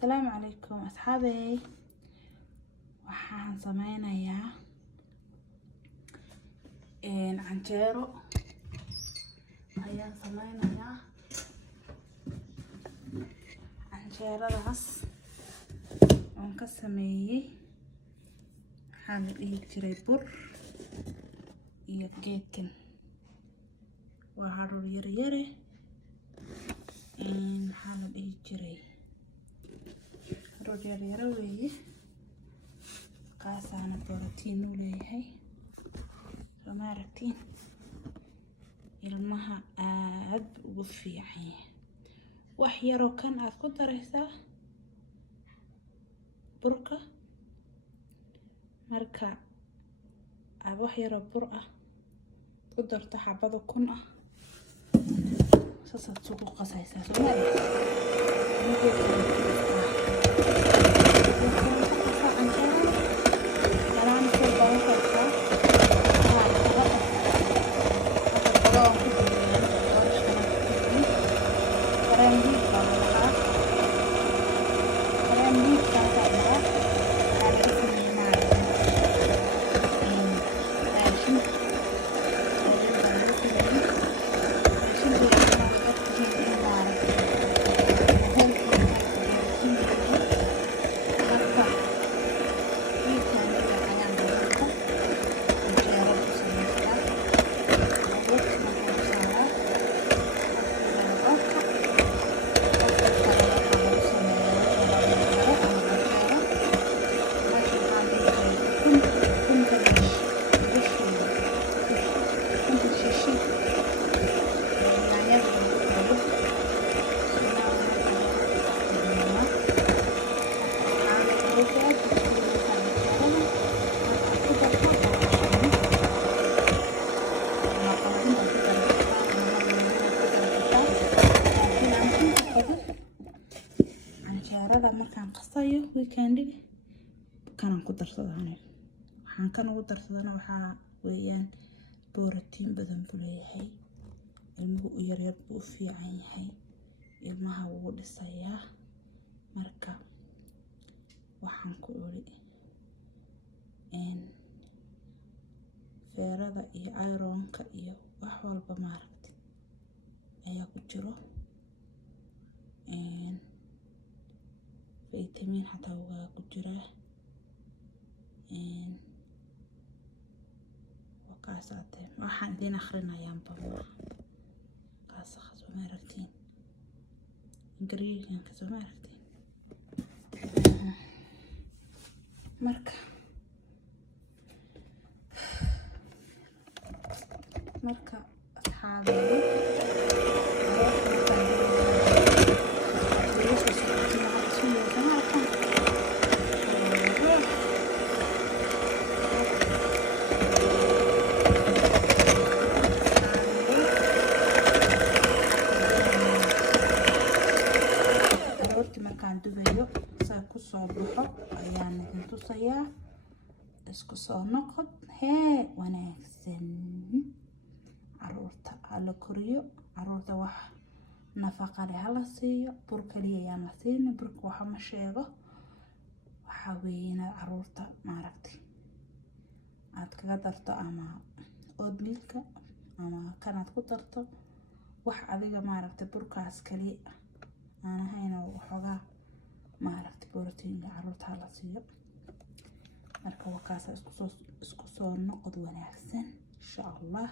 السلام عليكم أصحابي. waxaan sameynayaa canjeero ayaan sameynayaa. canjeeradaas aan ka sameeyay waxaan dhihi jiray bur iyo geedkan waa haruur yar yare waxaan dhihi jiray haruur yar yar weeye kaasana borotiin u leeyahay ma aragtiin ilmaha aad ugu fiican yahay. wax yar oo kan aad ku daraysaa burka marka aad wax yar oo bur ah ku darto xabado kun ah saasad suuq u qasaysaa soo ma canjeerada markaan qasayo weekendiga kanaan ku darsadaan waxaan kan ugu darsadana waxaa weeyaan borotiin badan buu leeyahay ilmuhu u yar yar buu u fiican yahay ilmaha wuu dhisayaa marka waxaan ku ori feerada iyo ironka iyo wax walba maaragtay ayaa ku jiro vitamin hatta waa ku jira wakaasate waxaan idin akhrinayaa baba kaas soo ma aragtiin ingiriiska soo ma aragtiin marka asxaabi markaan dubayo saa ku soo baxo ayaan idin tusayaa isku soo noqod hee wanaagsan. caruurta hala koriyo caruurta wax nafaqa leh hala siiyo bur kaliya ayaan la siinin burka waxa ma sheego waxa weeyna caruurta maaragtay aad kaga darto ama oatmealka ama kanaad ku darto wax adiga maaragtay burkaas kaliya aan ahayn waxoogaa maaragtay borotiin caruurta hala siiyo marka wakaas isku soo noqod wanaagsan insha Allah.